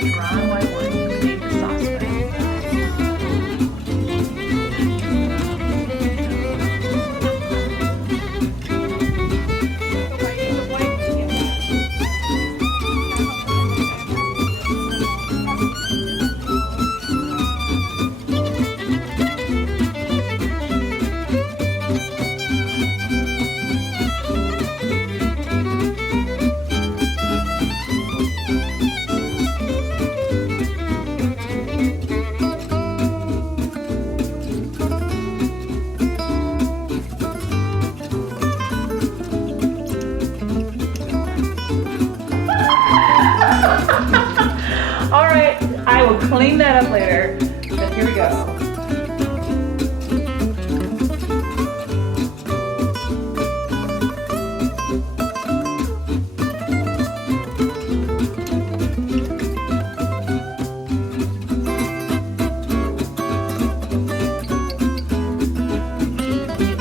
Dry white wine to clean the saucepan. All right, I will clean that up later, but here we go.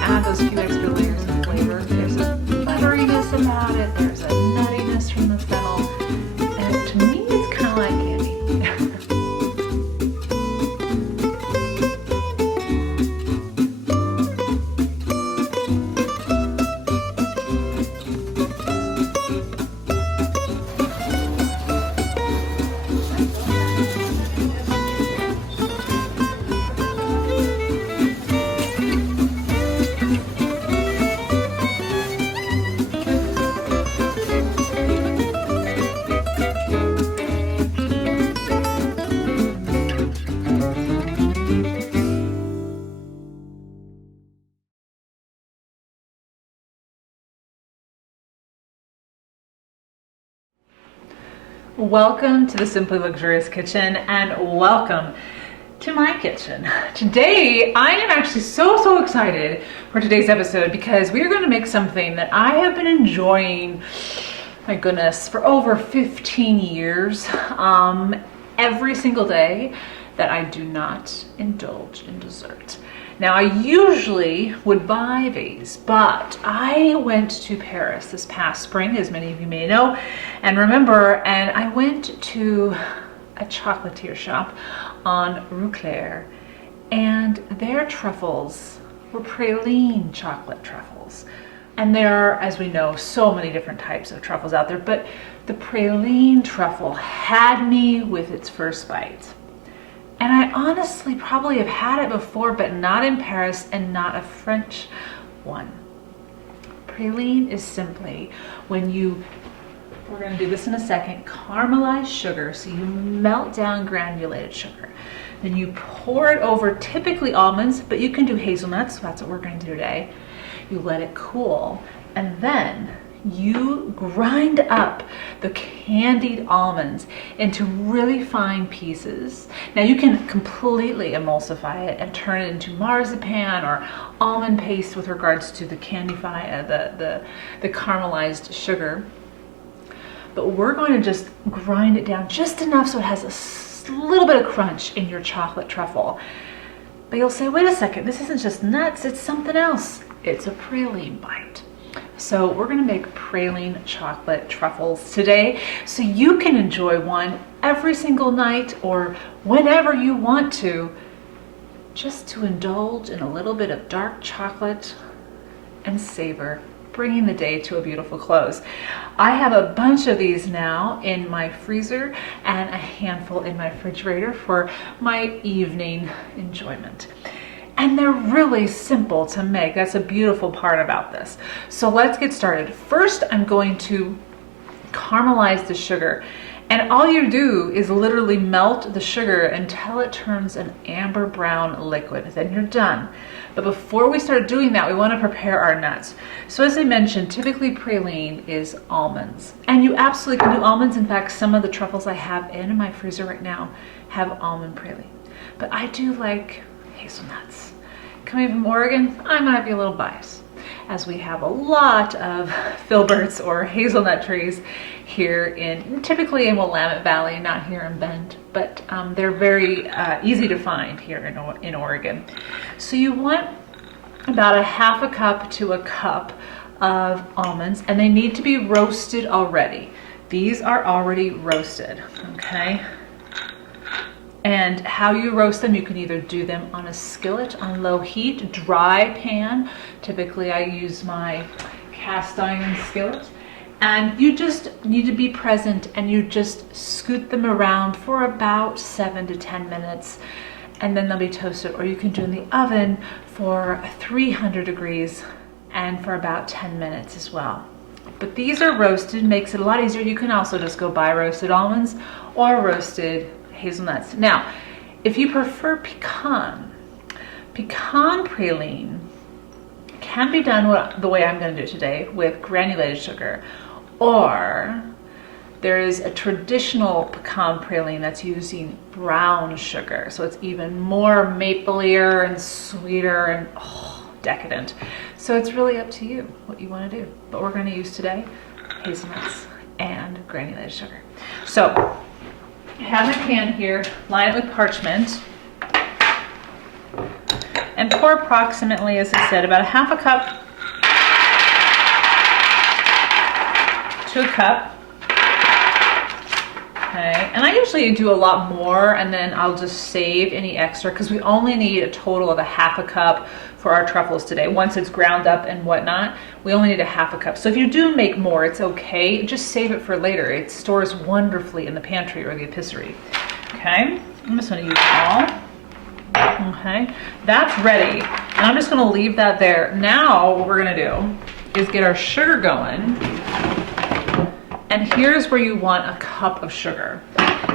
Add those few extra layers of flavor. There's a butteriness about it, there's a nuttiness from the fennel, and to me it's kind of like candy. Welcome to the Simply Luxurious Kitchen and welcome to my kitchen. Today, I am actually so excited for today's episode because we are going to make something that I have been enjoying, my goodness, for over 15 years, every single day that I do not indulge in dessert. Now, I usually would buy these, but I went to Paris this past spring, as many of you may know and remember, and I went to a chocolatier shop on Rue Claire, and their truffles were praline chocolate truffles. And there are, as we know, so many different types of truffles out there, but the praline truffle had me with its first bite. And I honestly probably have had it before, but not in Paris and not a French one. Praline is simply when you, we're going to do this in a second, caramelize sugar. So you melt down granulated sugar. Then you pour it over typically almonds, but you can do hazelnuts. That's what we're going to do today. You let it cool, and then you grind up the candied almonds into really fine pieces. Now you can completely emulsify it and turn it into marzipan or almond paste with regards to the the caramelized sugar. But we're going to just grind it down just enough so it has a little bit of crunch in your chocolate truffle. But you'll say, wait a second, this isn't just nuts, it's something else. It's a praline bite. So we're going to make praline chocolate truffles today so you can enjoy one every single night or whenever you want to, just to indulge in a little bit of dark chocolate and savor, bringing the day to a beautiful close. I have a bunch of these now in my freezer and a handful in my refrigerator for my evening enjoyment. And they're really simple to make. That's a beautiful part about this. So let's get started. First, I'm going to caramelize the sugar. And all you do is literally melt the sugar until it turns an amber brown liquid. Then you're done. But before we start doing that, we want to prepare our nuts. So as I mentioned, typically praline is almonds. And you absolutely can do almonds. In fact, some of the truffles I have in my freezer right now have almond praline. But I do like hazelnuts. Coming from Oregon, I might be a little biased, as we have a lot of filberts or hazelnut trees here typically in Willamette Valley, not here in Bend, but they're very easy to find here in Oregon. So you want about a half a cup to a cup of almonds, and they need to be roasted already. These are already roasted, okay? And how you roast them, you can either do them on a skillet on low heat, dry pan. Typically I use my cast iron skillet. And you just need to be present and you just scoot them around for about 7 to 10 minutes and then they'll be toasted. Or you can do in the oven for 300 degrees and for about 10 minutes as well. But these are roasted, makes it a lot easier. You can also just go buy roasted almonds or roasted hazelnuts. Now, if you prefer pecan praline can be done the way I'm going to do it today with granulated sugar. Or there is a traditional pecan praline that's using brown sugar. So it's even more maplier and sweeter and decadent. So it's really up to you what you want to do. But we're going to use today hazelnuts and granulated sugar. So I have my pan here, line it with parchment, and pour approximately, as I said, about a half a cup to a cup. Okay, and I usually do a lot more and then I'll just save any extra because we only need a total of a half a cup for our truffles today. Once it's ground up and whatnot, we only need a half a cup. So if you do make more, it's okay. Just save it for later. It stores wonderfully in the pantry or the epicery. Okay, I'm just gonna use it all. Okay, that's ready. And I'm just gonna leave that there. Now what we're gonna do is get our sugar going. And here's where you want a cup of sugar.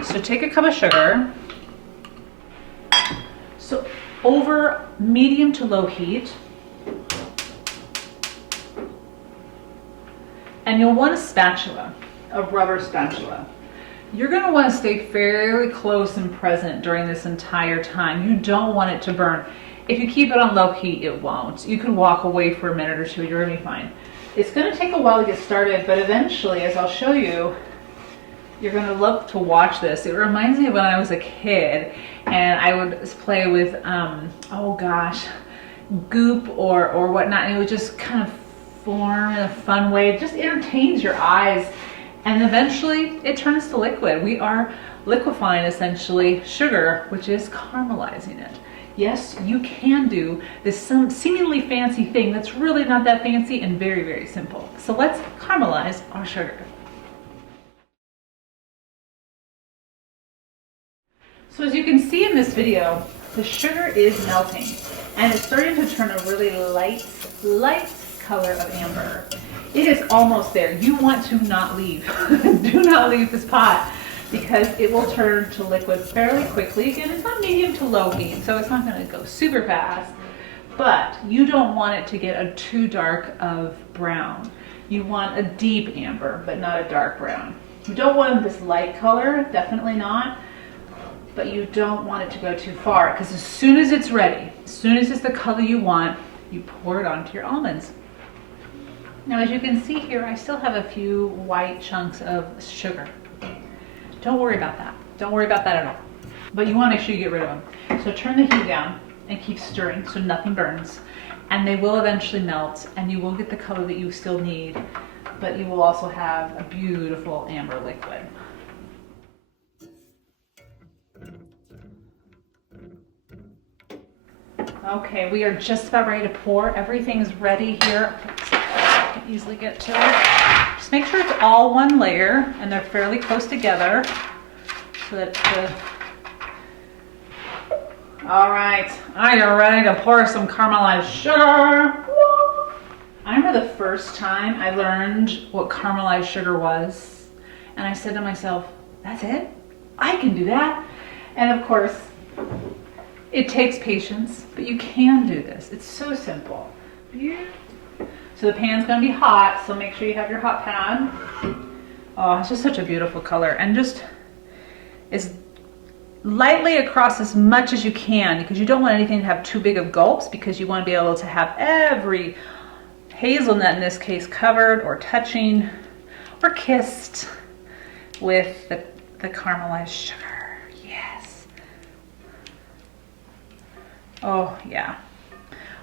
So take a cup of sugar. So over medium to low heat. And you'll want a spatula, a rubber spatula. You're gonna want to stay fairly close and present during this entire time. You don't want it to burn. If you keep it on low heat, it won't. You can walk away for a minute or two, you're gonna be fine. It's going to take a while to get started, but eventually, as I'll show you, you're going to love to watch this. It reminds me of when I was a kid and I would play with, oh gosh, goop or whatnot, and it would just kind of form in a fun way. It just entertains your eyes, and eventually it turns to liquid. We are liquefying essentially sugar, which is caramelizing it. Yes, you can do this some seemingly fancy thing that's really not that fancy and very, very simple. So let's caramelize our sugar. So as you can see in this video, the sugar is melting and it's starting to turn a really light color of amber. It is almost there. You want to not leave. Do not leave this pot, because it will turn to liquid fairly quickly. Again, it's not medium to low heat, so it's not going to go super fast, but you don't want it to get a too dark of brown. You want a deep amber, but not a dark brown. You don't want this light color, definitely not, but you don't want it to go too far, because as soon as it's ready, as soon as it's the color you want, you pour it onto your almonds. Now, as you can see here, I still have a few white chunks of sugar. Don't worry about that. Don't worry about that at all. But you want to make sure you get rid of them. So turn the heat down and keep stirring so nothing burns. And they will eventually melt and you will get the color that you still need, but you will also have a beautiful amber liquid. Okay, we are just about ready to pour. Everything's ready here. I can easily get to it. Just make sure it's all one layer and they're fairly close together so that all right, I am ready to pour some caramelized sugar. I remember the first time I learned what caramelized sugar was, and I said to myself, that's it? I can do that. And of course, it takes patience, but you can do this. It's so simple. So the pan's gonna be hot, so make sure you have your hot pan. Oh, it's just such a beautiful color, and just as lightly across as much as you can, because you don't want anything to have too big of gulps, because you want to be able to have every hazelnut in this case covered or touching or kissed with the caramelized sugar. Yes. Oh yeah.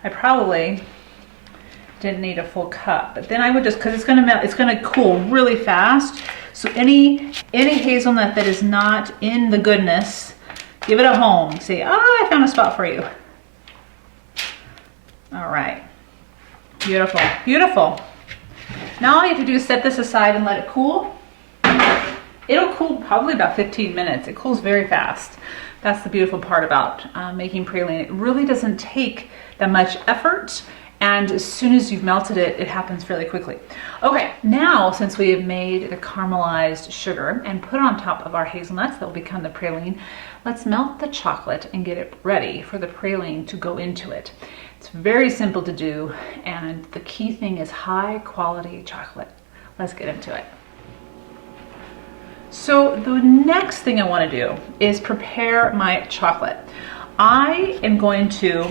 I probably didn't need a full cup, but then I would just, because it's gonna melt, it's gonna cool really fast. So any hazelnut that is not in the goodness Give it a home. See, I found a spot for you. All right. Beautiful, beautiful. Now all you have to do is set this aside and let it cool. It'll cool probably about 15 minutes. It cools very fast. That's the beautiful part about making praline. It really doesn't take that much effort, and as soon as you've melted it, it happens fairly quickly. Okay, now since we have made the caramelized sugar and put it on top of our hazelnuts that will become the praline, let's melt the chocolate and get it ready for the praline to go into it. It's very simple to do, and the key thing is high quality chocolate. Let's get into it. So the next thing I want to do is prepare my chocolate. I am going to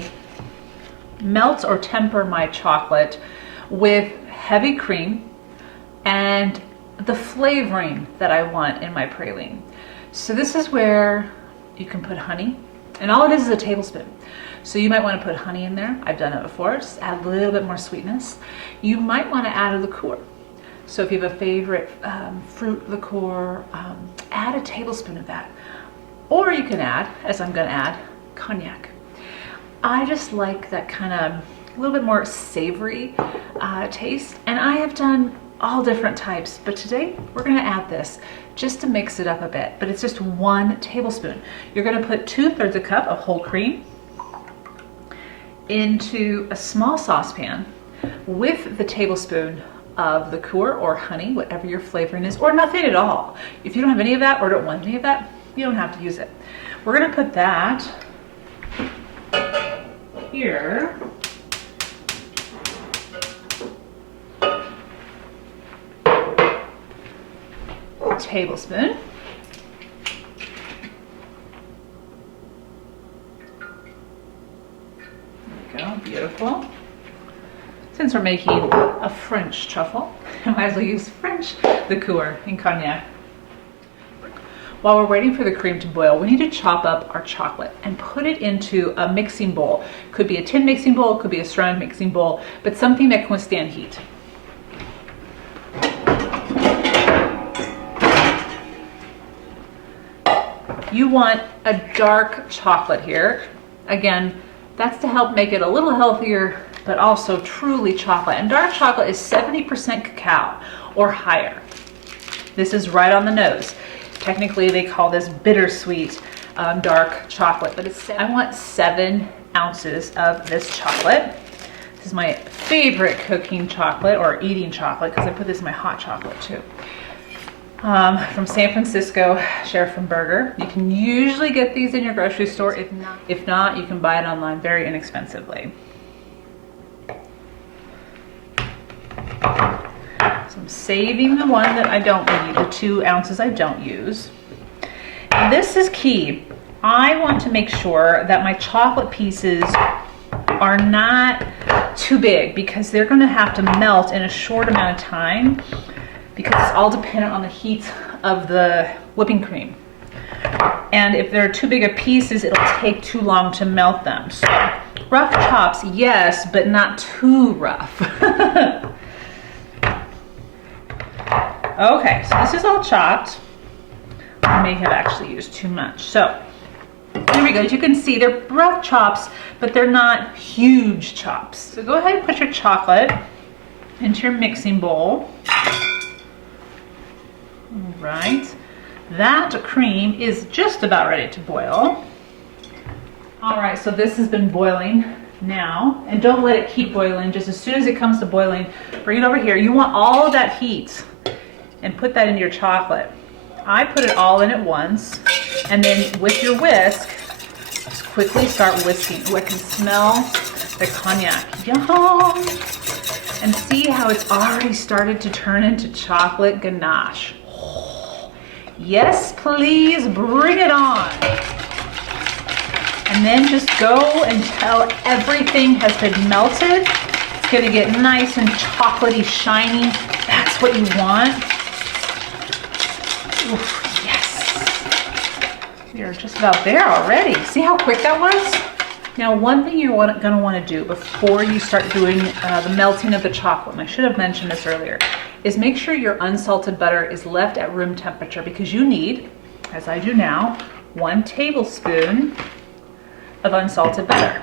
melt or temper my chocolate with heavy cream and the flavoring that I want in my praline. So this is where you can put honey, and all it is a tablespoon. So you might want to put honey in there. I've done it before. Just add a little bit more sweetness. You might want to add a liqueur. So if you have a favorite fruit liqueur, add a tablespoon of that. Or you can add, as I'm going to add, Cognac. I just like that kind of a little bit more savory taste. And I have done all different types, but today we're going to add this just to mix it up a bit. But it's just 1 tablespoon. You're going to put 2/3 a cup of whole cream into a small saucepan with the tablespoon of liqueur or honey, whatever your flavoring is, or nothing at all. If you don't have any of that or don't want any of that, you don't have to use it. We're going to put that here. A tablespoon. There we go, beautiful. Since we're making a French truffle, I might as well use French liqueur and Cognac. While we're waiting for the cream to boil, we need to chop up our chocolate and put it into a mixing bowl. Could be a tin mixing bowl, could be a ceramic mixing bowl, but something that can withstand heat. You want a dark chocolate here. Again, that's to help make it a little healthier, but also truly chocolate. And dark chocolate is 70% cacao or higher. This is right on the nose. Technically, they call this bittersweet dark chocolate, but I want 7 ounces of this chocolate. This is my favorite cooking chocolate or eating chocolate because I put this in my hot chocolate too. From San Francisco, Sheriff and Burger. You can usually get these in your grocery store. If not, you can buy it online very inexpensively. So I'm saving the one that I don't need, the 2 ounces I don't use. And this is key. I want to make sure that my chocolate pieces are not too big because they're going to have to melt in a short amount of time because it's all dependent on the heat of the whipping cream. And if they're too big of pieces, it'll take too long to melt them. So rough chops, yes, but not too rough. Okay, so this is all chopped. I may have actually used too much. So there we go. As you can see, they're rough chops, but they're not huge chops. So go ahead and put your chocolate into your mixing bowl. All right. That cream is just about ready to boil. All right, so this has been boiling now, and don't let it keep boiling. Just as soon as it comes to boiling, bring it over here. You want all of that heat and put that in your chocolate. I put it all in at once, and then with your whisk, just quickly start whisking. Oh, I can smell the cognac. Yum! And see how it's already started to turn into chocolate ganache. Oh, yes, please, bring it on. And then just go until everything has been melted. It's gonna get nice and chocolatey, shiny. That's what you want. Oof, yes. We are just about there already. See how quick that was? Now, one thing you're gonna wanna do before you start doing the melting of the chocolate, and I should have mentioned this earlier, is make sure your unsalted butter is left at room temperature because you need, as I do now, 1 tablespoon of unsalted butter.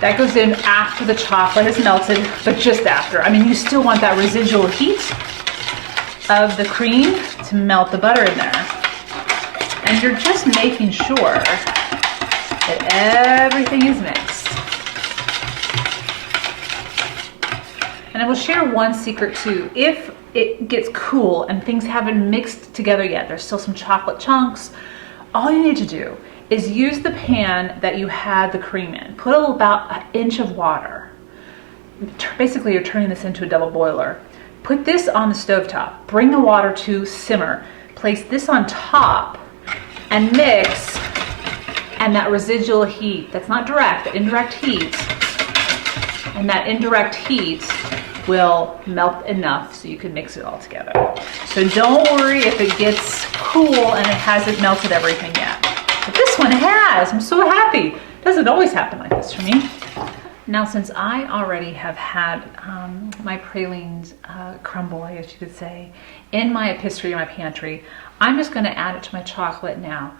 That goes in after the chocolate has melted, but just after. I mean, you still want that residual heat of the cream to melt the butter in there. And you're just making sure that everything is mixed. And I will share one secret too. If it gets cool and things haven't mixed together yet, there's still some chocolate chunks, all you need to do is use the pan that you had the cream in. Put about an inch of water. Basically, you're turning this into a double boiler. Put this on the stovetop. Bring the water to simmer. Place this on top and mix. And that residual heat, that's not direct, the indirect heat, and that indirect heat will melt enough so you can mix it all together. So don't worry if it gets cool and it hasn't melted everything yet. But this one has. I'm so happy. It doesn't always happen like this for me. Now, since I already have had my pralines crumble, I guess you could say, in my epistery in my pantry, I'm just going to add it to my chocolate now.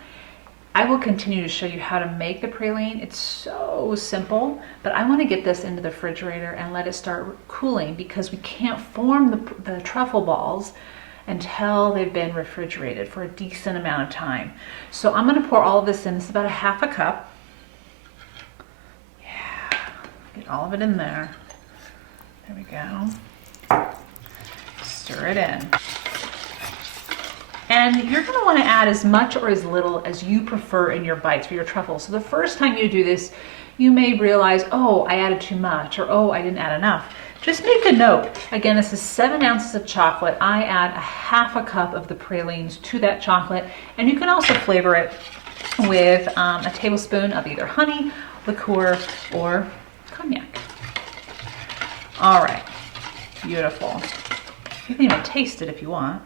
I will continue to show you how to make the praline. It's so simple, but I want to get this into the refrigerator and let it start cooling because we can't form the truffle balls until they've been refrigerated for a decent amount of time. So I'm going to pour all of this in. This is about a half a cup. Yeah, get all of it in there. There we go. Stir it in. And you're going to want to add as much or as little as you prefer in your bites for your truffles. So the first time you do this, you may realize, oh, I added too much, or oh, I didn't add enough. Just make a note. Again, this is 7 ounces of chocolate. I add a half a cup of the pralines to that chocolate. And you can also flavor it with a tablespoon of either honey, liqueur, or cognac. All right, beautiful. You can even taste it if you want.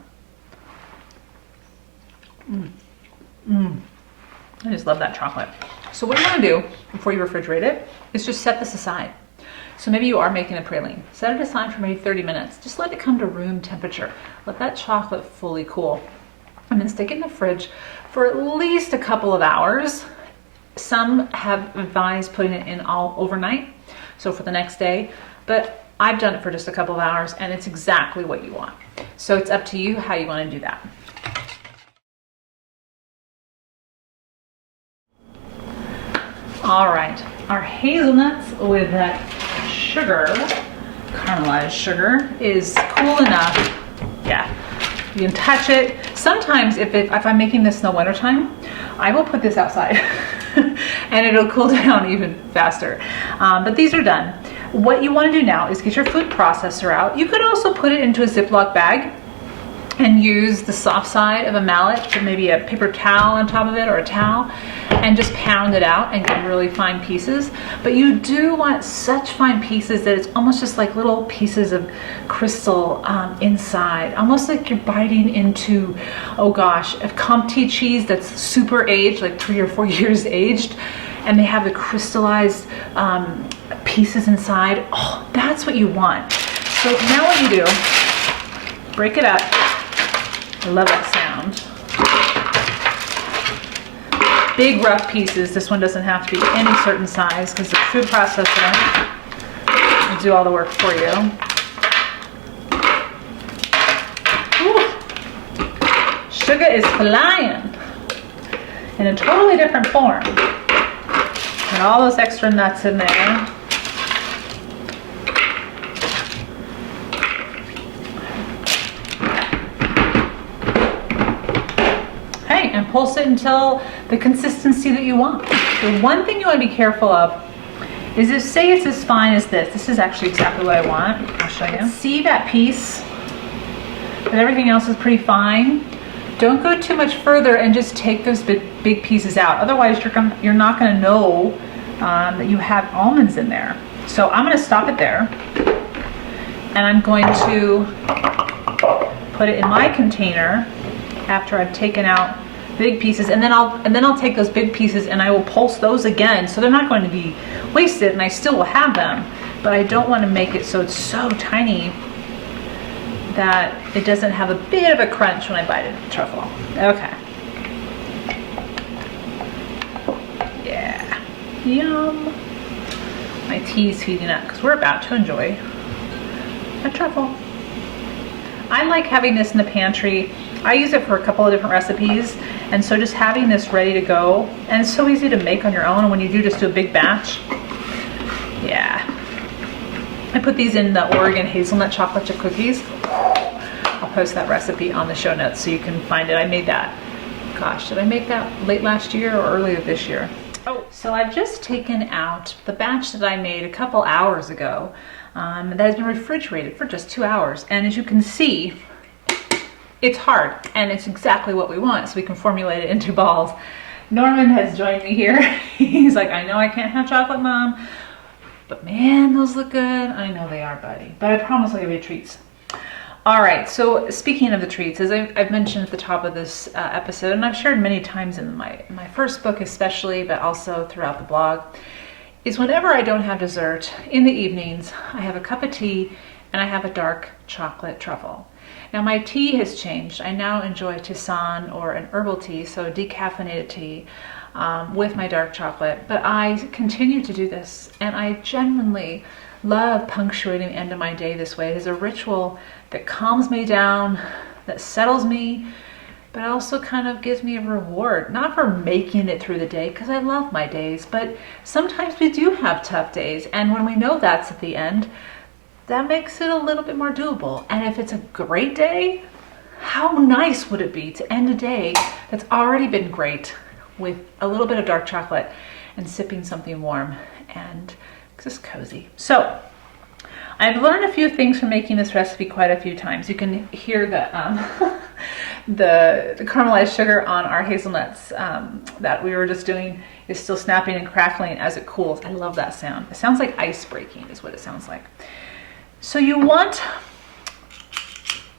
I just love that chocolate. So what you want to do before you refrigerate it is just set this aside. So maybe you are making a praline. Set it aside for maybe 30 minutes. Just let it come to room temperature. Let that chocolate fully cool. And then stick it in the fridge for at least a couple of hours. Some have advised putting it in all overnight, so for the next day. But I've done it for just a couple of hours and it's exactly what you want. So it's up to you how you want to do that. All right, our hazelnuts with that sugar, caramelized sugar, is cool enough. Yeah, you can touch it. Sometimes if I'm making this in the wintertime, I will put this outside and it'll cool down even faster. But these are done. What you want to do now is get your food processor out. You could also put it into a Ziploc bag and use the soft side of a mallet, or maybe a paper towel on top of it, or a towel, and just pound it out and get really fine pieces. But you do want such fine pieces that it's almost just like little pieces of crystal inside, almost like you're biting into, oh gosh, a Comté cheese that's super aged, like 3 or 4 years aged, and they have the crystallized pieces inside. Oh, that's what you want. So now what you do, break it up. I love that sound. Big rough pieces. This one doesn't have to be any certain size because the food processor will do all the work for you. Ooh. Sugar is flying in a totally different form. And all those extra nuts in there. And pulse it until the consistency that you want. The one thing you want to be careful of is if, say it's as fine as this. This is actually exactly what I want. I'll show you. See that piece? But everything else is pretty fine. Don't go too much further and just take those big pieces out. Otherwise, you're not going to know that you have almonds in there. So I'm going to stop it there. And I'm going to put it in my container after I've taken out big pieces, and then I'll take those big pieces and I will pulse those again, so they're not going to be wasted and I still will have them, but I don't want to make it so it's so tiny that it doesn't have a bit of a crunch when I bite into the truffle. Okay. Yum. My tea's heating up because we're about to enjoy a truffle. I like having this in the pantry. I use it for a couple of different recipes, and so just having this ready to go, and it's so easy to make on your own. And when you do just do a big batch, yeah. I put these in the Oregon hazelnut chocolate chip cookies. I'll post that recipe on the show notes so you can find it. I made that, gosh, did I make that late last year or earlier this year? Oh, so I've just taken out the batch that I made a couple hours ago that has been refrigerated for just 2 hours. And as you can see, it's hard and it's exactly what we want, so we can formulate it into balls. Norman has joined me here. He's like, I know I can't have chocolate, Mom, but man, those look good. I know they are, buddy, but I promise I'll give you treats. All right, so speaking of the treats, as I've mentioned at the top of this episode, and I've shared many times in my first book especially, but also throughout the blog, is whenever I don't have dessert, in the evenings, I have a cup of tea and I have a dark chocolate truffle. Now my tea has changed. I now enjoy Tisane or an herbal tea, so decaffeinated tea, with my dark chocolate, but I continue to do this, and I genuinely love punctuating the end of my day this way. It is a ritual that calms me down, that settles me, but also kind of gives me a reward, not for making it through the day, because I love my days, but sometimes we do have tough days, and when we know that's at the end, that makes it a little bit more doable. And if it's a great day, how nice would it be to end a day that's already been great with a little bit of dark chocolate and sipping something warm and just cozy. So I've learned a few things from making this recipe quite a few times. You can hear the caramelized sugar on our hazelnuts that we were just doing is still snapping and crackling as it cools. I love that sound. It sounds like ice breaking is what it sounds like. So you want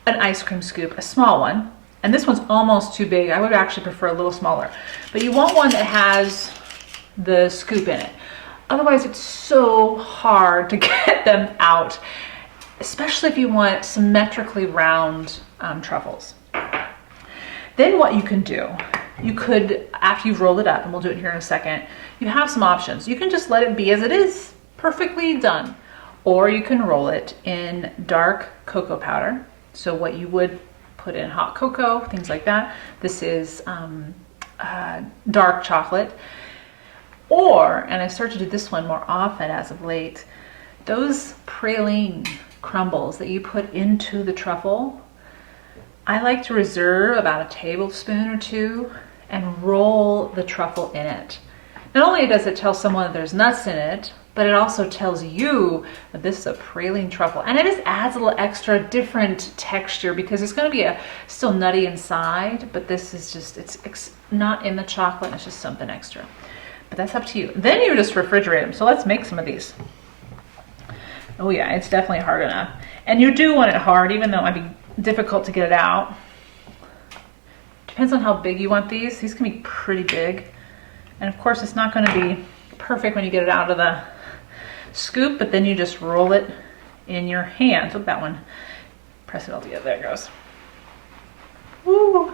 an ice cream scoop, a small one, and this one's almost too big. I would actually prefer a little smaller, but you want one that has the scoop in it. Otherwise, it's so hard to get them out, especially if you want symmetrically round truffles. Then what you can do, you could, after you've rolled it up, and we'll do it here in a second, you have some options. You can just let it be as it is, perfectly done. Or you can roll it in dark cocoa powder. So what you would put in hot cocoa, things like that. This is dark chocolate. Or, and I started to do this one more often as of late, those praline crumbles that you put into the truffle, I like to reserve about a tablespoon or two and roll the truffle in it. Not only does it tell someone that there's nuts in it, but it also tells you that this is a praline truffle. And it just adds a little extra different texture because it's going to be still nutty inside, but this is just, it's not in the chocolate, it's just something extra. But that's up to you. Then you just refrigerate them. So let's make some of these. Oh yeah, it's definitely hard enough. And you do want it hard, even though it might be difficult to get it out. Depends on how big you want these. These can be pretty big. And of course, it's not going to be perfect when you get it out of the scoop, but then you just roll it in your hand. So that one, press it all together. There it goes. Woo!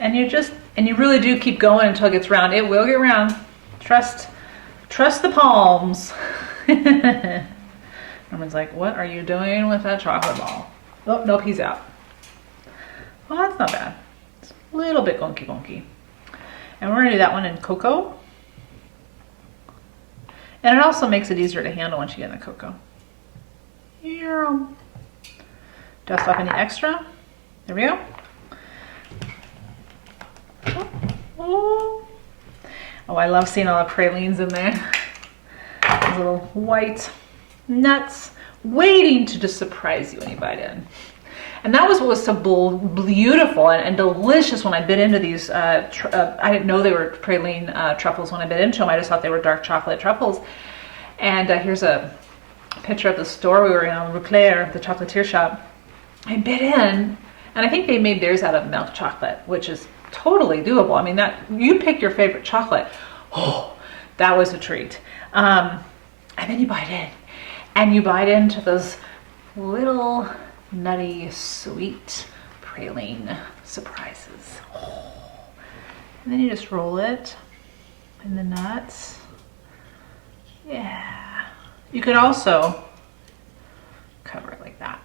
And you really do keep going until it gets round. It will get round. Trust the palms. Norman's like, what are you doing with that chocolate ball? Oh, nope, he's out. Well, that's not bad. It's a little bit gonky. And we're gonna do that one in cocoa. And it also makes it easier to handle once you get in the cocoa. Here. Dust off any extra. There we go. Oh, I love seeing all the pralines in there. Those little white nuts waiting to just surprise you when you bite in. And that was what was so beautiful and delicious when I bit into these. I didn't know they were praline truffles when I bit into them. I just thought they were dark chocolate truffles. And here's a picture of the store we were in on Rue Claire, the chocolatier shop. I bit in, and I think they made theirs out of milk chocolate, which is totally doable. I mean, that you pick your favorite chocolate. Oh, that was a treat. And then you bite in, and you bite into those little nutty, sweet praline surprises. Oh. And then you just roll it in the nuts. Yeah. You could also cover it like that.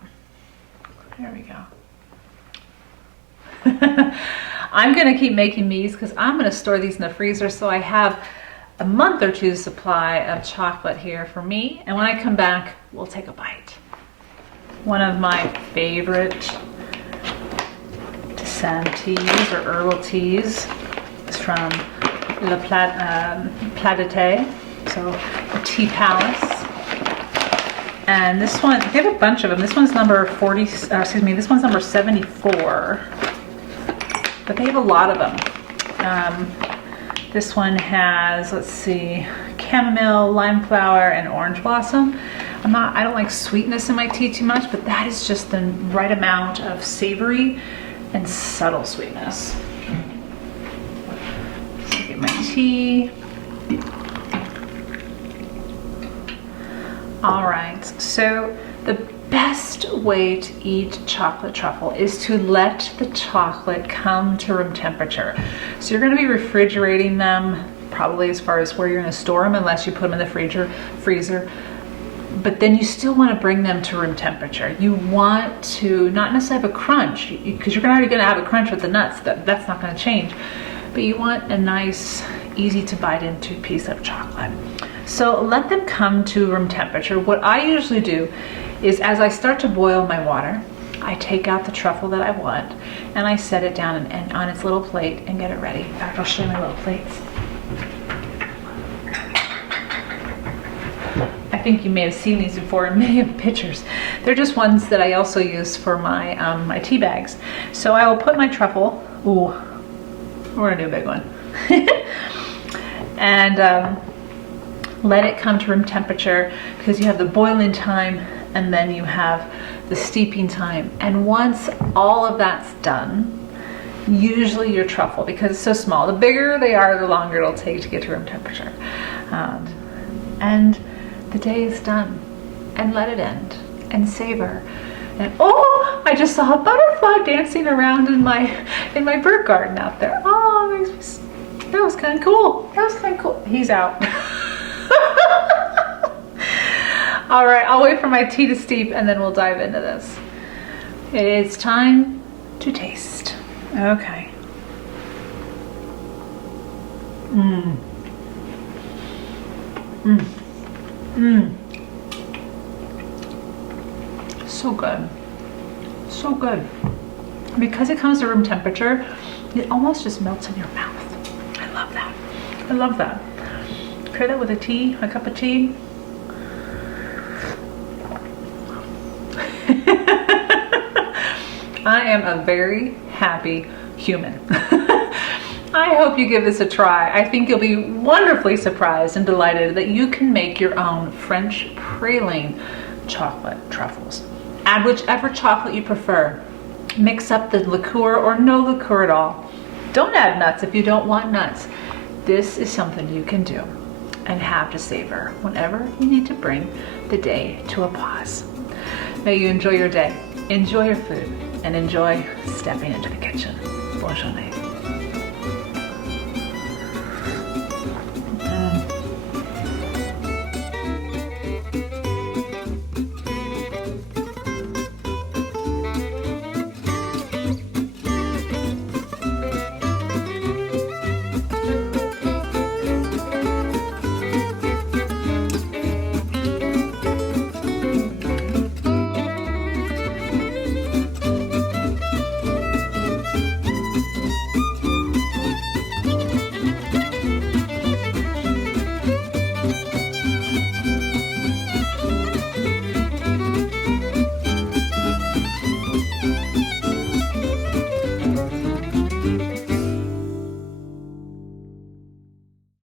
There we go. I'm gonna keep making these because I'm gonna store these in the freezer so I have a month or two's supply of chocolate here for me. And when I come back, we'll take a bite. One of my favorite tisane teas or herbal teas is from Le Plat so the Tea Palace. And this one, they have a bunch of them. This one's number 40, this one's number 74. But they have a lot of them. This one has, let's see, chamomile, lime flower, and orange blossom. I don't like sweetness in my tea too much, but that is just the right amount of savory and subtle sweetness. So get my tea. All right, so the best way to eat chocolate truffle is to let the chocolate come to room temperature. So you're gonna be refrigerating them probably as far as where you're gonna store them, unless you put them in the freezer. But then you still wanna bring them to room temperature. You want to not necessarily have a crunch, because you're already gonna have a crunch with the nuts, that's not gonna change. But you want a nice, easy to bite into piece of chocolate. So let them come to room temperature. What I usually do is as I start to boil my water, I take out the truffle that I want and I set it down and on its little plate and get it ready. In fact, I'll show you my little plates. I think you may have seen these before in many of the pictures. They're just ones that I also use for my, my tea bags. So I will put my truffle, ooh, we're gonna do a big one. And let it come to room temperature because you have the boiling time and then you have the steeping time. And once all of that's done, usually your truffle, because it's so small, the bigger they are, the longer it'll take to get to room temperature. And the day is done. And let it end and savor. And oh, I just saw a butterfly dancing around in my bird garden out there. Oh, that was kind of cool. That was kind of cool. He's out. All right, I'll wait for my tea to steep and then we'll dive into this. It is time to taste. Okay. Mmm. Mmm. Mmm. So good. So good. Because it comes to room temperature, it almost just melts in your mouth. I love that. I love that. Pair that with a cup of tea. I am a very happy human. I hope you give this a try. I think you'll be wonderfully surprised and delighted that you can make your own French praline chocolate truffles. Add whichever chocolate you prefer. Mix up the liqueur or no liqueur at all. Don't add nuts if you don't want nuts. This is something you can do and have to savor whenever you need to bring the day to a pause. May you enjoy your day, enjoy your food, and enjoy stepping into the kitchen. Bonne journée.